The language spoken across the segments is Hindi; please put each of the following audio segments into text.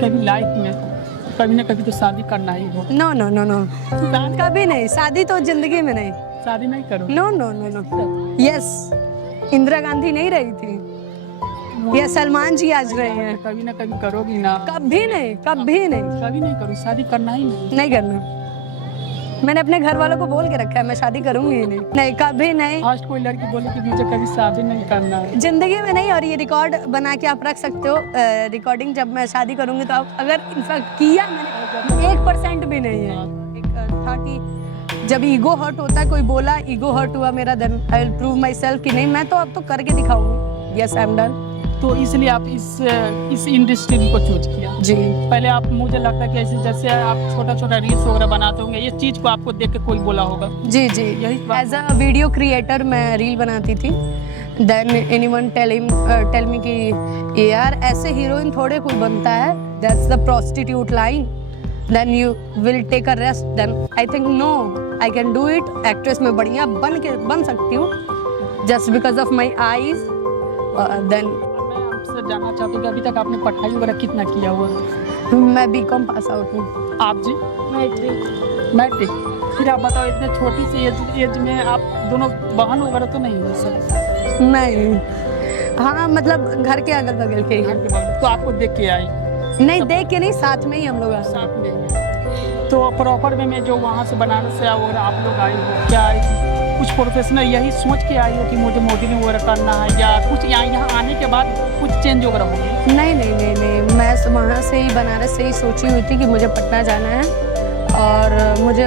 कभी लाइफ में कभी ना कभी तो शादी करना ही हो। नो नो नो नो, कभी नहीं, शादी तो जिंदगी में नहीं। शादी नहीं करो। No no no no, yes, Indira Gandhi नहीं रही थी, ये सलमान जी आज रहे हैं। कभी ना कभी करोगी ना। कभी नहीं, कभी नहीं, कभी नहीं करो, शादी करना ही नहीं करना। मैंने अपने घर वालों को बोल के रखा है मैं शादी करूंगी ही नहीं, नहीं कभी नहीं। आज कोई लड़की बोले कि मुझे कभी शादी नहीं करना है, जिंदगी में नहीं। और ये रिकॉर्ड बना के आप रख सकते हो, रिकॉर्डिंग जब मैं शादी करूंगी तो आप अगर इनफैक्ट किया मैंने 1% भी नहीं है। एक था कि जब ईगो हर्ट होता है, कोई बोला ईगो हर्ट हुआ मेरा, then I will prove myself कि नहीं मैं तो अब तो करके दिखाऊंगी, यस आई एम डन। तो इसलिए आप इस इंडस्ट्री को चूज किया। जी, पहले आप, मुझे लगता है कि ऐसे जैसे आप छोटा छोटा रील्स वगैरह बनाते होंगे, ये चीज को आपको देख के कोई बोला होगा। जी जी, यही बात। एज अ वीडियो क्रिएटर मैं रील बनाती थी, देन एनीवन टेल मी कि यार ऐसे हीरोइन थोड़े कोई बनता है, that's the prostitute line, then you will take a rest, then I think no I can do it. Actress में बढ़िया बन सकती हूँ just because of my eyes. Then मैं आपसे जानना चाहती हूँ कि अभी तक आपने पढ़ाई वगैरह कितना किया हुआ है? मैं BCom पास आउट हूँ। आप जी? मैट्रिक। फिर आप बताओ, इतने छोटी सी एज में आप दोनों बहन वगैरह तो नहीं हो सर? नहीं, हाँ मतलब घर के अगल बगल के ही हैं। तो आपको देख के आई? नहीं देख के नहीं, साथ में ही हम लोग आए। साथ में। तो प्रॉपर वे में जो वहाँ से बनारस से वगैरह आप लोग आए हो, क्या कुछ प्रोफेशनल यही सोच के आई हो कि मुझे मॉडलिंग वगैरह करना है, या कुछ यहाँ आने के बाद कुछ चेंज वगैरह हो गया? नहीं नहीं नहीं नहीं, मैं वहाँ से ही बनारस से ही सोची हुई थी कि मुझे पटना जाना है और मुझे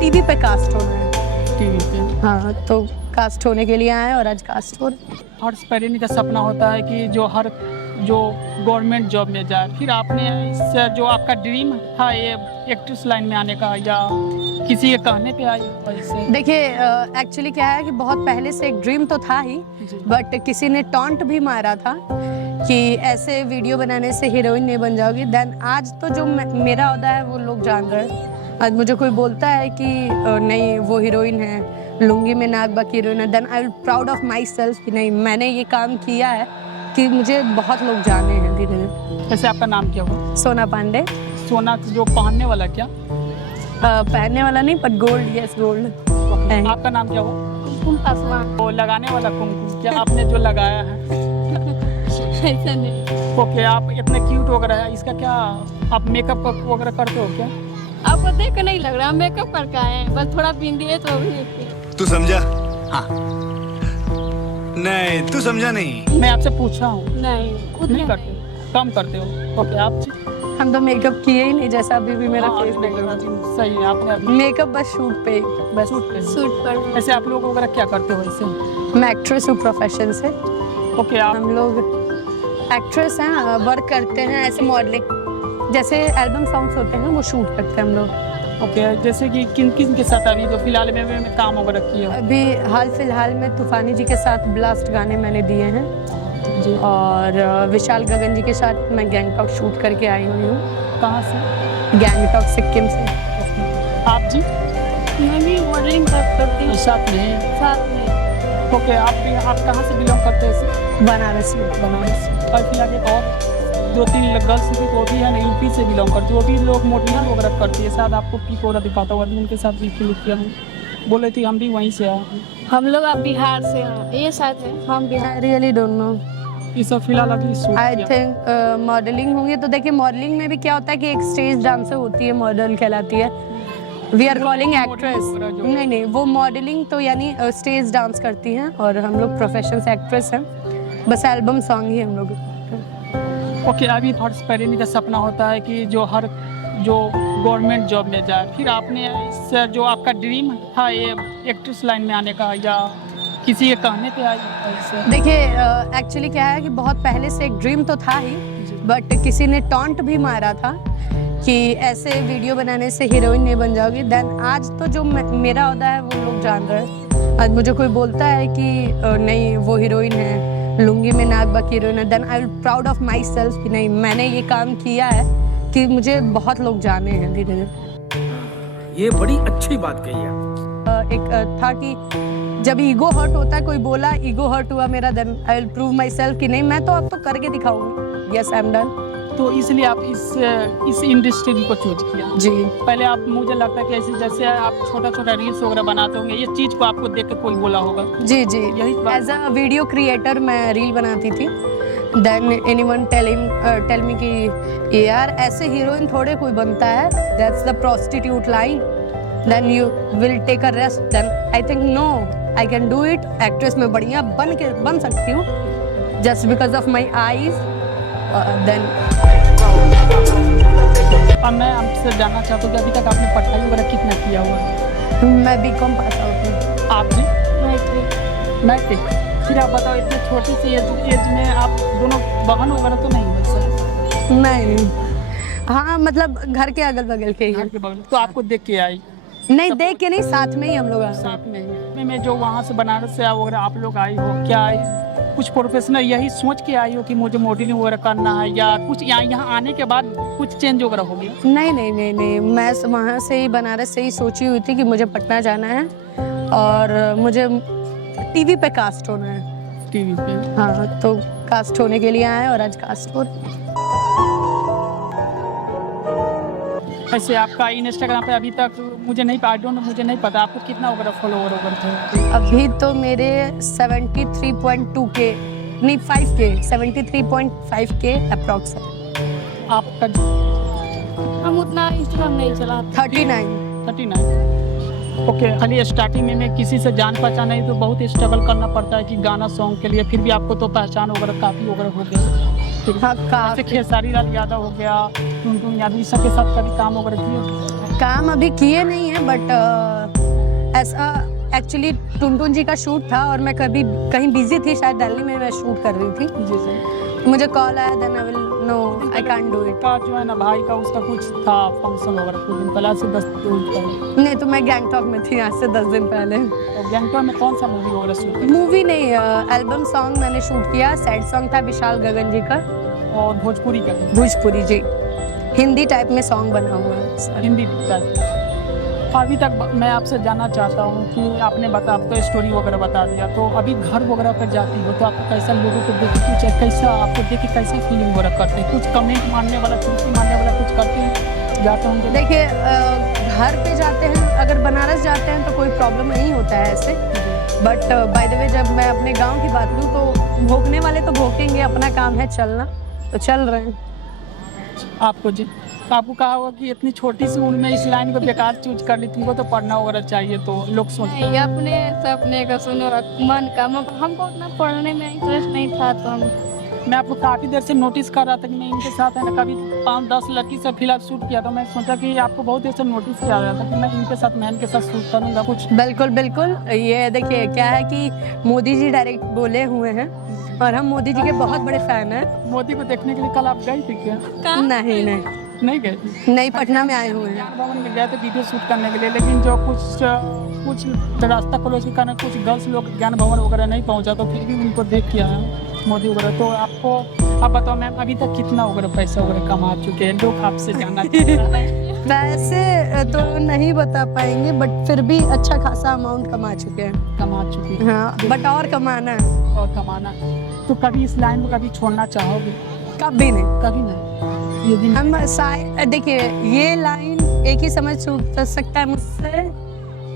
टीवी पे कास्ट होना है। टीवी पे? हाँ, तो कास्ट होने के लिए आए और आज कास्ट हो रहे। हर पेरेंट का सपना होता है कि जो गवर्नमेंट जॉब में जाए। फिर आपने इससे जो आपका ड्रीम था ये एक्ट्रेस लाइन में आने का, या किसी के कहने पे आई वैसे? देखिए एक्चुअली क्या है कि बहुत पहले से एक ड्रीम तो था ही, बट किसी ने टॉन्ट भी मारा था कि ऐसे वीडियो बनाने से हीरोइन नहीं बन जाओगी। देन आज तो जो मेरा ओहदा है वो लोग जान रहे हैं। आज मुझे कोई बोलता है कि नहीं वो हीरोइन है, लुंगी में नाक बाकी हीरोइन है, then I will proud of myself कि नहीं मैंने ये काम किया है कि मुझे बहुत लोग जाने हैं धीरे धीरे। वैसे आपका नाम क्या हुआ? सोना पांडे। सोना जो पहनने वाला क्या? पहनने वाला नहीं, बट गोल्ड, यस गोल्ड। आपका नाम क्या हुआ? कुमकुम पासवान। वो लगाने वाला कुमकुम क्या आपने जो लगाया है? ऐसा नहीं। ओके, आप इतने क्यूट वगैरह है, इसका क्या आप मेकअप वगैरह करते हो क्या? आपको देख के नहीं लग रहा मेकअप करके आए हैं, बस थोड़ा बिंदी है तो भी। तू समझा? हाँ। नहीं तू समझा नहीं। मैं आपसे पूछा हूँ। नहीं करते, कम करते हो। ओके, आप? हम तो मेकअप किए ही नहीं, जैसा अभी भी मेरा फेस नहीं नहीं। सही है, आपने अभी मेकअप बस शूट पे, बस सूट पर। ऐसे आप लोग वगैरह क्या करते हो इससे? मैं एक्ट्रेस हूँ प्रोफेशन से। ओके, आप? हम लोग एक्ट्रेस हैं, वर्क करते हैं ऐसे मॉडलिंग, जैसे एल्बम सॉन्ग्स होते हैं वो शूट करते हैं हम लोग। ओके, जैसे कि किन किन के साथ अभी जो फिलहाल में काम वगैरह किए हो? अभी हाल फिलहाल में तूफानी जी के साथ ब्लास्ट गाने मैंने दिए हैं जी। और विशाल गगन जी के साथ मैं गैंगटॉक शूट करके आई हुई हूँ। कहाँ से? गैंगटॉक सिक्किम से। आप जी? मैं भी मॉडलिंग करती हूँ साथ में। ओके, आप कहाँ से बिलोंग करते हैं? बनारस में। बनारस। और फिलहाल एक और 2-3 गर्ल्स भी वो भी है ना यूपी से बिलोंग करती है, वो भी लोग मॉडलिंग वगैरह करती है। शायद आपको पिक वगैरह दिखाता हुआ, उनके साथ भी क्लिक किया हूँ, बोले थे हम भी वहीं से आए। हम लोग अब बिहार से हैं, ये साथ है हम बिहार। Really don't know. ये सब फिलहाल अभी शूट आई किया। थिंक मॉडलिंग होंगी तो देखिए मॉडलिंग में भी क्या होता है कि एक स्टेज डांसर होती है, मॉडल कहलाती है। We are calling actress. नहीं वो मॉडलिंग तो यानी स्टेज डांस करती हैं और हम लोग प्रोफेशन से एक्ट्रेस हैं, बस एल्बम सॉन्ग ही हम लोग। ओके, अभी हर पेरेंट का सपना होता है कि जो गवर्नमेंट जॉब में जाए। फिर आपने इससे जो आपका ड्रीम था ये एक्ट्रेस लाइन में आने का, या किसी के कहने पे आई ऐसे? देखिए एक्चुअली क्या है कि बहुत पहले से एक ड्रीम तो था ही, बट किसी ने टॉन्ट भी मारा था कि ऐसे वीडियो बनाने से हीरोइन नहीं बन जाओगी। देन आज तो जो मेरा ओहदा है वो लोग जान रहे हैं। आज मुझे कोई बोलता है कि नहीं वो हीरोइन है, लुंगी में नाक बाकी हीरोइन है, then I will proud of myself कि नहीं मैंने ये काम किया है कि मुझे बहुत लोग जाने हैं धीरे धीरे। ये बड़ी अच्छी बात कही आप। एक था कि जब ईगो हर्ट होता है, कोई बोला ईगो हर्ट हुआ मेरा, then I will prove myself कि नहीं मैं तो अब तो करके दिखाऊंगी, यस आई एम डन। तो इसलिए आप इस इंडस्ट्री को चूज किया। जी पहले आप, मुझे लगता है कि ऐसे जैसे आप छोटा छोटा रील्स वगैरह बनाते होंगे, ये चीज़ को आपको देख के कोई बोला होगा। जी जी यही बात- एज अ वीडियो क्रिएटर मैं रील बनाती थी। देन एनीवन टेल मी कि यार ऐसे हीरोइन थोड़े कोई बनता है, that's the prostitute line, then you will take a rest, then I think no I can do it. Actress में बढ़िया बन सकती हूँ just because of my eyes. Then अब मैं आपसे जानना चाहता हूँ कि अभी तक आपने पढ़ाई वगैरह कितना किया हुआ है? मैं बीकॉम पास आउट हूँ। आप जी? मैट्रिक। फिर आप बताओ, इतनी छोटी सी एज में आप दोनों बहन वगैरह तो नहीं है सर? नहीं, हाँ मतलब घर के अगल बगल के ही घर हैं। के बगल, तो आपको देख के आई? नहीं देख के नहीं, साथ में ही हम लोग आए। साथ में ही मैं जो वहाँ से बनारस से वगैरह आप लोग आई हो, क्या आई कुछ प्रोफेशनल यही सोच के आई हो कि मुझे मॉडलिंग वगैरह करना है, या कुछ यहाँ आने के बाद कुछ चेंज वगैरह हो गया? नहीं नहीं नहीं नहीं, मैं वहाँ से ही बनारस से ही सोची हुई थी कि मुझे पटना जाना है और मुझे टीवी पे कास्ट होना है। टीवी पे? हाँ, तो कास्ट होने के लिए आए और आज कास्ट हो। वैसे आपका इंस्टाग्राम पे अभी तक मुझे नहीं पता आपको कितना वगैरह फॉलोवर वगैरह थे? अभी तो मेरे 73.2 के नहीं 5 के 73.5 के अप्रॉक्स है। आपका हम उतना इंस्टाग्राम नहीं चलाते। 39। ओके। खाली स्टार्टिंग में मैं किसी से जान पहचान नहीं तो बहुत स्ट्रगल करना पड़ता है कि गाना सॉन्ग के लिए, फिर भी आपको तो पहचान वगैरह काफ़ी वगैरह हो गया। हाँ, जैसे काफी खेसारी लाल यादव हो गया, टुनटुन यादव, इस सबके साथ कभी काम वगैरह किए? काम अभी किए नहीं है, बट ऐसा एक्चुअली टुनटुन जी का शूट था और मैं कहीं बिजी थी, शायद दिल्ली में मैं शूट कर रही थी। जी सर। मुझे कॉल आया, then I will no I can't do it. का जो है ना भाई का, उसका कुछ था फंक्शन वगैरह कुछ दिन पहले, से 10 दिन पहले। नहीं तो मैं गैंगटॉक में थी आज से 10 दिन पहले। और गैंगटॉक में कौन सा मूवी वगैरह शूट किया? मूवी नहीं, एल्बम सॉन्ग मैंने शूट किया। सैड सॉन्ग था विशाल गगन जी का। और भोजपुरी का? भोजपुरी जी, हिंदी टाइप में सॉन्ग बना हुआ है। हिंदी टाइप। अभी तक मैं आपसे जानना चाहता हूँ कि आपने आपको स्टोरी वगैरह बता दिया, तो अभी घर वगैरह पर जाती हो तो आपको कैसा, लोगों को देख के कुछ कैसा आपको देख के कैसा फीलिंग वगैरह करते हैं? कुछ कमेंट मारने वाला, खुशी मारने वाला कुछ करते हैं जाते होंगे? देखिए, घर पे जाते हैं, अगर बनारस जाते हैं तो कोई प्रॉब्लम नहीं होता है ऐसे, बट बाय द वे जब मैं अपने गांव की बात लूँ तो भोंकने वाले तो भोंकेंगे, अपना काम है चलना, तो चल रहे हैं। आपको जी, आपको कहा होगा कि इतनी छोटी सी उम्र में इस लाइन को बेकार चूज कर ली, तुमको तो पढ़ना वगैरह चाहिए, तो लोग सोचते हैं। नहीं, अपने सपने का सुनो, मन का। हमको उतना पढ़ने में इंटरेस्ट नहीं था, तो हम मैं आपको काफ़ी देर से नोटिस कर रहा था कि मैं इनके साथ है ना कभी 5-10 लड़की से फिलहाल शूट किया, तो मैं सोचा कि आपको बहुत देर से नोटिस किया रहा था कि मैं इनके साथ, मैं इनके साथ शूट करूँगा कुछ। बिल्कुल बिल्कुल, ये देखिए क्या है कि मोदी जी डायरेक्ट बोले हुए हैं और हम मोदी जी के बहुत बड़े फैन हैं। मोदी को देखने के लिए कल आप गई थी क्या? नहीं नहीं नहीं गए? नहीं, पटना में आए हुए हैं। ज्ञान भवन में गए थे वीडियो शूट करने के लिए, लेकिन जो कुछ रास्ता क्लोज के कारण कुछ गर्ल्स लोग ज्ञान भवन वगैरह नहीं पहुंचा, तो फिर भी उनको देख के आया मोदी वगैरह। तो आपको आप बताओ मैम, अभी तक कितना वगैरह पैसा वगैरह कमा चुके हैं? लोग आपसे जानना चाहते हैं। वैसे तो नहीं बता पाएंगे, बट फिर भी अच्छा खासा अमाउंट कमा चुके हैं। कमा चुके हैं। हाँ, बट और कमाना है। और कमाना, तो कभी इस लाइन को कभी छोड़ना चाहोगे? कभी नहीं। कभी नहीं। ये दिन हम देखिए, ये लाइन एक ही समझ छूट सकता है मुझसे,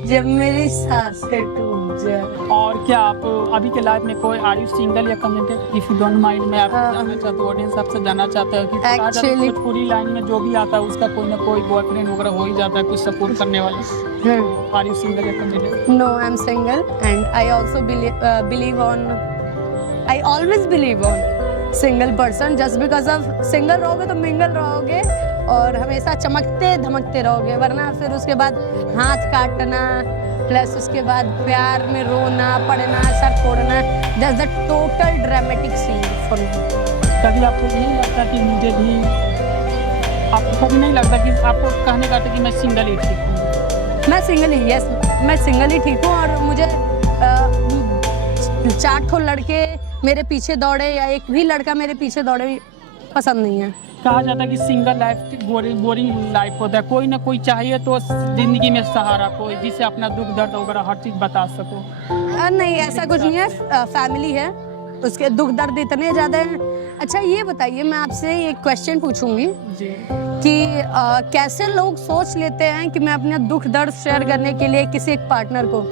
जब मेरी सांसें टूट जाए। और क्या आप अभी के लाइफ में कोई, आर यू सिंगल या committed? If you don't mind, मैं आपसे जानना चाहता हूँ, ऑडियंस आपसे जानना चाहता है कि Actually- पूरी लाइन में जो भी आता है उसका कोई ना कोई बॉयफ्रेंड वगैरह हो ही जाता है, कुछ सपोर्ट करने वाला। आर यू सिंगल या committed? No, I'm single and I also I always believe on single person, just because of single रहोगे तो मिंगल रहोगे और हमेशा चमकते धमकते रहोगे, वरना फिर उसके बाद हाथ काटना, प्लस उसके बाद प्यार में रोना पड़ना, sir फोड़ना, that's the total dramatic scene for me. कभी आपको नहीं लगता कि मुझे भी, आपको कभी नहीं लगता कि आपको कहने का था कि मैं सिंगल ही ठीक हूँ? मैं सिंगल ही, यस, मैं सिंगल ही ठीक हूँ और मुझे 4 लड़के मेरे पीछे दौड़े या एक भी लड़का मेरे पीछे दौड़े पसंद नहीं है। कहा जाता है कि सिंगल लाइफ बोरिंग लाइफ होता है, कोई ना कोई चाहिए तो जिंदगी में सहारा, कोई जिसे अपना दुख दर्द वगैरह हर चीज़ बता सको। नहीं, ऐसा कुछ नहीं है। फैमिली है, उसके दुख दर्द इतने ज़्यादा हैं। अच्छा ये बताइए, मैं आपसे एक क्वेश्चन पूछूंगी जी। कि कैसे लोग सोच लेते हैं कि मैं अपना दुख दर्द शेयर करने के लिए किसी एक पार्टनर को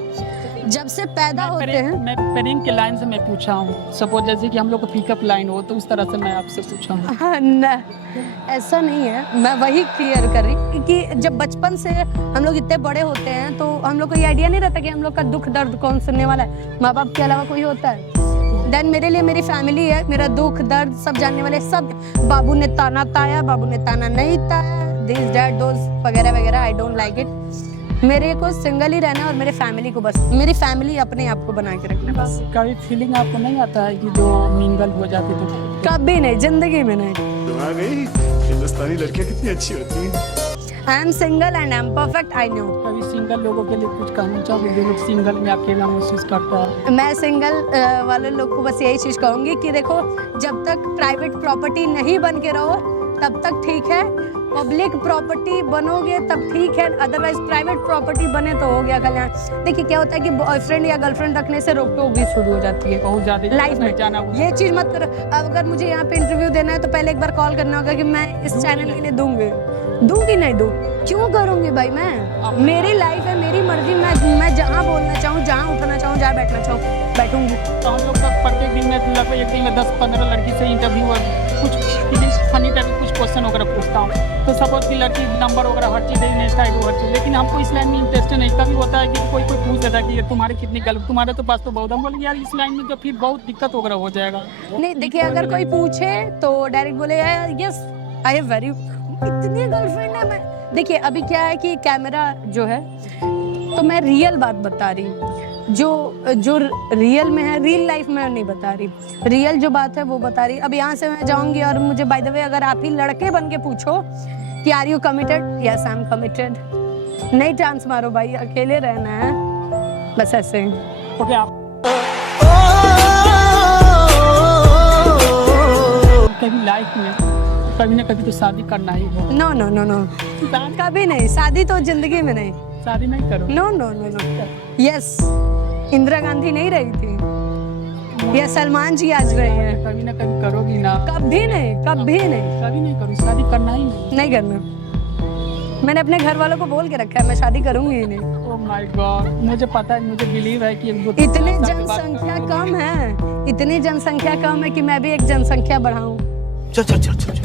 जब से पैदा होते हैं। मैं पेरिंग के लाइन से मैं पूछा हूँ, सपोज जैसे कि हम लोग को पिकअप लाइन हो तो उस तरह से मैं आपसे पूछा हूँ। हाँ, न, ऐसा नहीं है, मैं वही क्लियर कर रही कि जब बचपन से हम लोग इतने बड़े होते हैं तो हम लोग को ये आइडिया नहीं रहता कि हम लोग का दुख दर्द कौन सुनने वाला है, माँ बाप के अलावा कोई होता है। देन मेरे लिए मेरी फैमिली है, मेरा दुख दर्द सब जानने वाले, सब। बाबू ने ताना ताया, बाबू ने ताना नहीं ताया, दिस डैट दोस वगैरह वगैरह, आई डोंट लाइक इट। मेरे को सिंगल ही रहना और मेरे फैमिली को बस, मेरी फैमिली अपने आप को बना के रखना बस। कभी फीलिंग आपको नहीं आता है कि जो मिंगल हो जाती तो? कभी नहीं, जिंदगी में नहीं। आ गई हिंदुस्तानी लड़कियां कितनी अच्छी होती हैं। I am single and I am perfect, I know. कभी सिंगल लोगों के लिए कुछ कहना चाहोगे जो लोग सिंगल में अकेला महसूस करता है? मैं सिंगल वाले लोग को बस यही चीज कहूंगी कि देखो, जब तक प्राइवेट प्रॉपर्टी नहीं बन के रहो तब तक ठीक है, पब्लिक प्रॉपर्टी बनोगे तब ठीक है, अदरवाइज प्राइवेट प्रॉपर्टी बने तो हो गया कल्याण। देखिए क्या होता है कि बॉयफ्रेंड या गर्लफ्रेंड रखने से रोक टोक भी शुरू हो जाती है बहुत ज्यादा लाइफ में। जाना ये चीज मत करो। अब अगर मुझे यहाँ पे इंटरव्यू देना है तो पहले एक बार कॉल करना होगा कि मैं इस चैनल के लिए दूंगी नहीं दूँ, क्यों करूंगी भाई? मैं, मेरी लाइफ है, मेरी मर्जी, मैं जहाँ बोलना चाहूँ, जहाँ उठना चाहूँ, जहाँ बैठना चाहूँ बैठूंगी। तो हम लोग तक प्रत्येक दिन में लगभग एक दिन में 10-15 लड़की से इंटरव्यू और कुछ फनी टाइप कुछ क्वेश्चन वगैरह पूछता हूँ। तो सपोज की लड़की नंबर वगैरह हर चीज़ है, स्टाइल हर चीज़, लेकिन हमको इस लाइन में इंटरेस्ट नहीं। कभी होता है कि कोई पूछ देता है कि तुम्हारे कितनी गर्ल, तुम्हारे तो पास तो बहुत, हम बोले यार इस लाइन में तो फिर बहुत दिक्कत वगैरह हो जाएगा। नहीं देखिए, अगर कोई पूछे तो डायरेक्ट बोले यस आई हैव वेरी, इतनी गर्लफ्रेंड है। मैं देखिए अभी क्या है कि कैमरा जो है, तो मैं रियल बात बता रही हूँ, जो रियल में है, रियल लाइफ में नहीं बता रही, रियल जो बात है वो बता रही। अब यहाँ से मैं जाऊंगी और मुझे बाय द वे अगर आप ही लड़के बन के पूछो कि are you committed, yes I am committed, नहीं चांस मारो भाई, अकेले रहना है बस, ऐसे ही। ओके, आप कभी लाइफ में कभी ना कभी तो शादी करना ही हो? नो नो नो नो, कभी नहीं, शादी तो जिंदगी में नहीं, शादी नहीं करो? No no no no. Yes, Indira Gandhi नहीं रही थी या सलमान जी आज रहे हैं। कभी ना कभी करोगी ना? कभी नहीं, कभी नहीं, कभी नहीं करो, शादी करना ही नहीं करना। मैंने अपने घर वालों को बोल के रखा है मैं शादी करूंगी ही नहीं। ओह माय गॉड, मुझे पता है, मुझे बिलीव है कि इतनी जनसंख्या कम है, इतनी जनसंख्या कम है कि मैं भी एक जनसंख्या बढ़ाऊं। चल चल चल चल चल,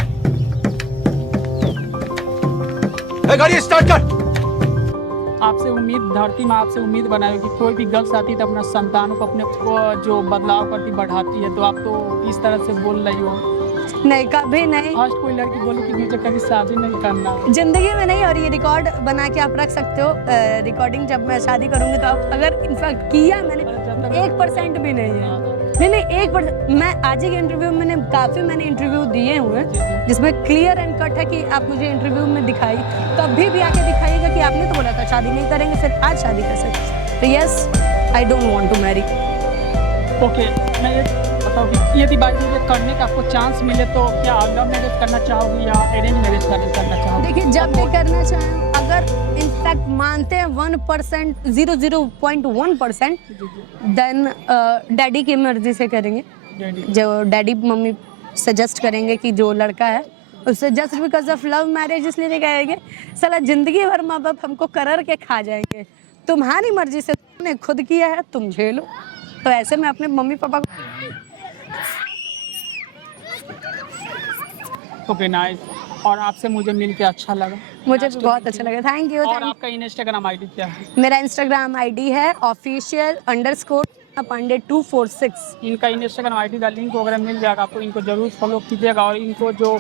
गाड़ी स्टार्ट कर। आपसे उम्मीद, धरती में आपसे उम्मीद बनाई कि कोई भी गर्ल्स आती है तो अपना संतानों को अपने को जो बदलाव करती बढ़ाती है, तो आप तो इस तरह से बोल रही हो। नहीं, कभी नहीं, फर्स्ट कोई लड़की बोले कि मुझे कभी शादी नहीं करना जिंदगी में नहीं। और ये रिकॉर्ड बना के आप रख सकते हो, रिकॉर्डिंग जब मैं शादी करूंगी तो आप, अगर इनफैक्ट किया मैंने 1% भी नहीं है, नहीं 1%। मैं आज ही के इंटरव्यू में मैंने इंटरव्यू दिए हुए हैं जिसमें क्लियर एंड कट है कि आप मुझे इंटरव्यू में दिखाई, कभी भी आके दिखाइएगा कि आपने तो बोला था शादी नहीं करेंगे, फिर आज शादी कर सकते। तो yes, I don't want to marry. Okay, मैं ये बताऊँ कि यदि बाई ये करने का आपको चांस मिले तो क्या लव मैरिज करना चाहोगी या अरेंज मैरिज करना चाहोगी? देखिए, जब भी करना चाहें, अगर इनफैक्ट मानते हैं 1%, 0.1%, देन डैडी की मर्जी से करेंगे। जो डैडी मम्मी सजेस्ट करेंगे कि जो लड़का है उससे just because of love marriage इसलिए नहीं कहेंगे, साला जिंदगी भर माँ बाप हमको करर के खा जाएंगे, तुम्हारी मर्जी से, तुमने खुद किया है तुम झेलो। तो ऐसे में अपने मम्मी पापा को ओके, नाइस। और आपसे मुझे मिलके अच्छा लगा, मुझे भी बहुत अच्छा लगा, थैंक यू। और आपका इंस्टाग्राम आईडी क्या है? मेरा इंस्टाग्राम आईडी है official_pandey246। इनका इंस्टाग्राम आईडी का लिंक वगैरह मिल जाएगा आपको, इनको जरूर फॉलो कीजिएगा। और इनको जो